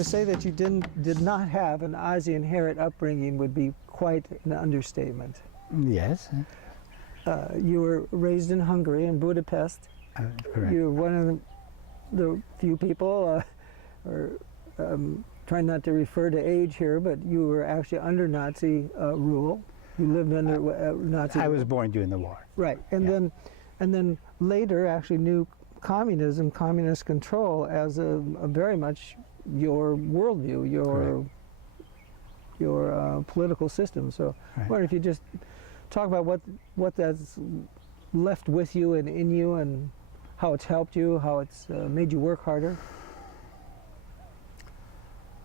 to say that you did not have an Ozzie-inherent upbringing would be quite an understatement. Yes. You were raised in Hungary, in Budapest. Correct. You're one of the few people, trying not to refer to age here, but you were actually under Nazi rule. You lived under Nazi rule. I was born during the war. Right, and then later actually knew communism, communist control as a very much your worldview, your political system. So I wonder if you just talk about what that's left with you and in you, and how it's helped you, how it's made you work harder.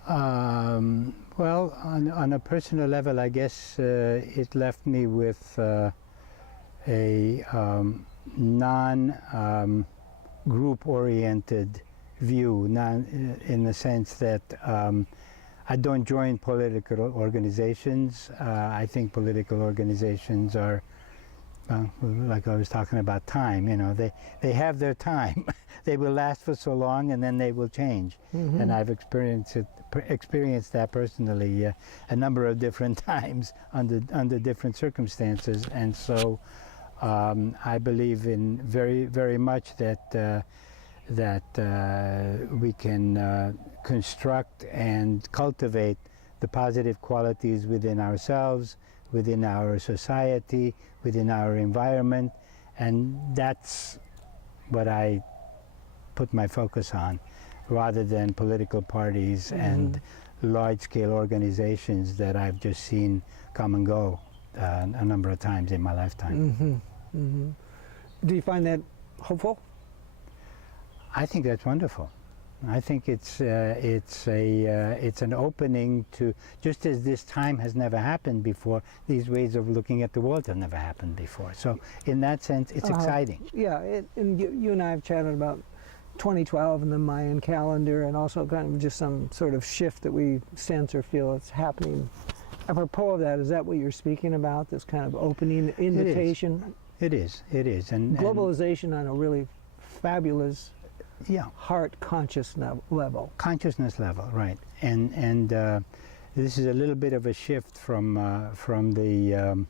Well, on a personal level, I guess it left me with a non-group-oriented view, in the sense that I don't join political organizations. I think political organizations are, like I was talking about time, you know, they have their time. They will last for so long and then they will change. Mm-hmm. And I've experienced that personally a number of different times under different circumstances. And so I believe in very much that we can construct and cultivate the positive qualities within ourselves, within our society, within our environment, and that's what I put my focus on, rather than political parties and large-scale organizations that I've just seen come and go a number of times in my lifetime. Mm-hmm. Mm-hmm. Do you find that hopeful? I think that's wonderful. I think it's an opening to, just as this time has never happened before, these ways of looking at the world have never happened before. So in that sense, it's exciting. Yeah, and you and I have chatted about 2012 and the Mayan calendar, and also kind of just some sort of shift that we sense or feel it's happening. Apropos of that, is that what you're speaking about, this kind of opening, invitation? It is. And globalization on a really fabulous heart consciousness level. Consciousness level, right. And this is a little bit of a shift from the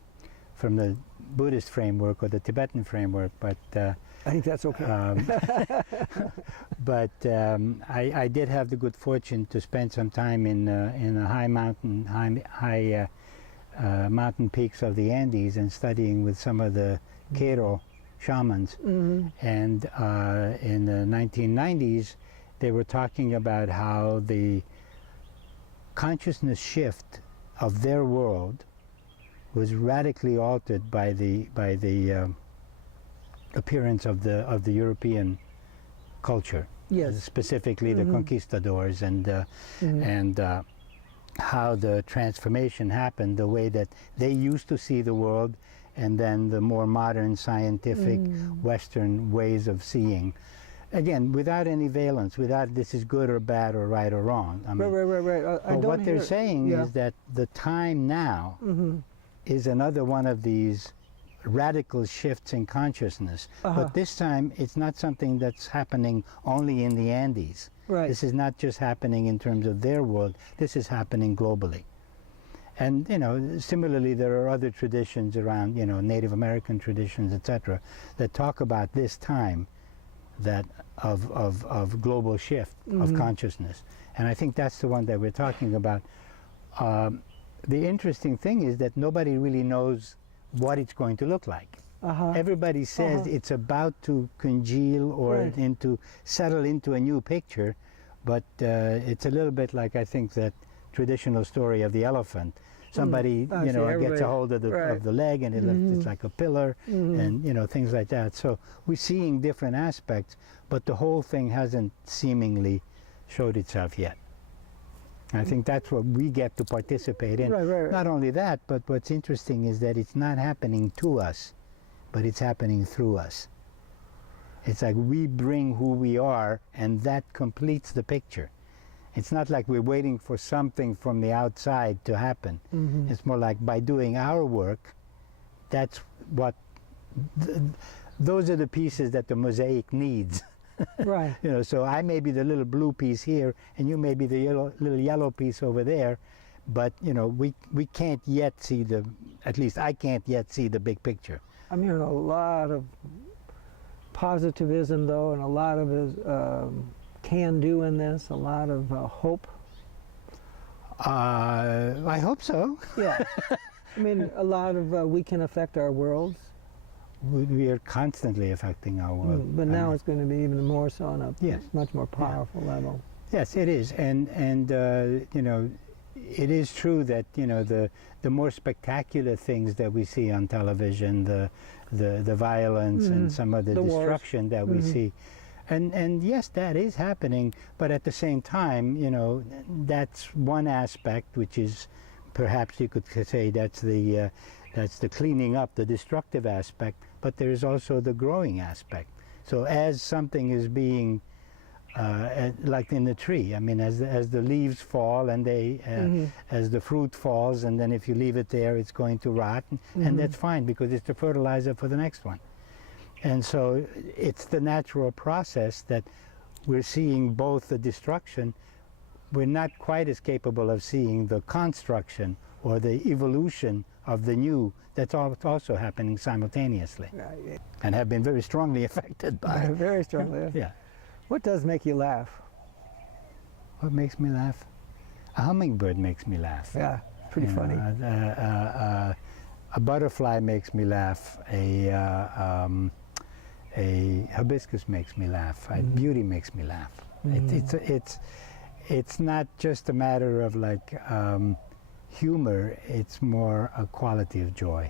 Buddhist framework or the Tibetan framework, but I think that's okay. But I did have the good fortune to spend some time in the high mountain peaks of the Andes and studying with some of the Q'ero shamans. Mm-hmm. And in the 1990s, they were talking about how the consciousness shift of their world was radically altered by the appearance of the European culture. Yes. Specifically the conquistadors, and how the transformation happened, the way that they used to see the world, and then the more modern scientific Western ways of seeing. Again, without any valence, without this is good or bad or right or wrong. I mean, right. But what they're saying is that the time now is another one of these radical shifts in consciousness. But this time, it's not something that's happening only in the Andes. Right. This is not just happening in terms of their world. This is happening globally. And, you know, similarly, there are other traditions around, you know, Native American traditions, etc., that talk about this time that of global shift of consciousness. And I think that's the one that we're talking about. The interesting thing is that nobody really knows what it's going to look like. Everybody says it's about to congeal or settle into a new picture, but it's a little bit like, I think, that traditional story of the elephant. Somebody, you know, gets a hold of the leg, and it's like a pillar, and, you know, things like that. So we're seeing different aspects, but the whole thing hasn't seemingly showed itself yet. I think that's what we get to participate in. Right. Not only that, but what's interesting is that it's not happening to us, but it's happening through us. It's like we bring who we are, and that completes the picture. It's not like we're waiting for something from the outside to happen. It's more like by doing our work, that's what, those are the pieces that the mosaic needs Right. You know, so I may be the little blue piece here, and you may be the little yellow piece over there, but you know, we can't yet see at least I can't yet see the big picture. I'm hearing a lot of positivism, though, and a lot of can-do in this, a lot of hope. I hope so. Yeah. I mean, a lot of we can affect our worlds. We are constantly affecting our world. But now it's going to be even more so on a Yes. much more powerful level. Yes, it is, and you know, it is true that you know the more spectacular things that we see on television, the violence and some of the destruction that we see, and yes, that is happening. But at the same time, you know, that's one aspect, which is perhaps you could say that's the cleaning up, the destructive aspect. But there is also the growing aspect. So as something is being like in the tree, I mean, as the leaves fall and as the fruit falls, and then if you leave it there, it's going to rot, and that's fine because it's the fertilizer for the next one. And so it's the natural process that we're seeing both the destruction. We're not quite as capable of seeing the construction or the evolution of the new that's also happening simultaneously, and have been very strongly affected by. Very strongly. Yeah. What does make you laugh? What makes me laugh? A hummingbird makes me laugh. Yeah, pretty funny. A butterfly makes me laugh. A hibiscus makes me laugh. Beauty makes me laugh. It's not just a matter of like humor. It's more a quality of joy.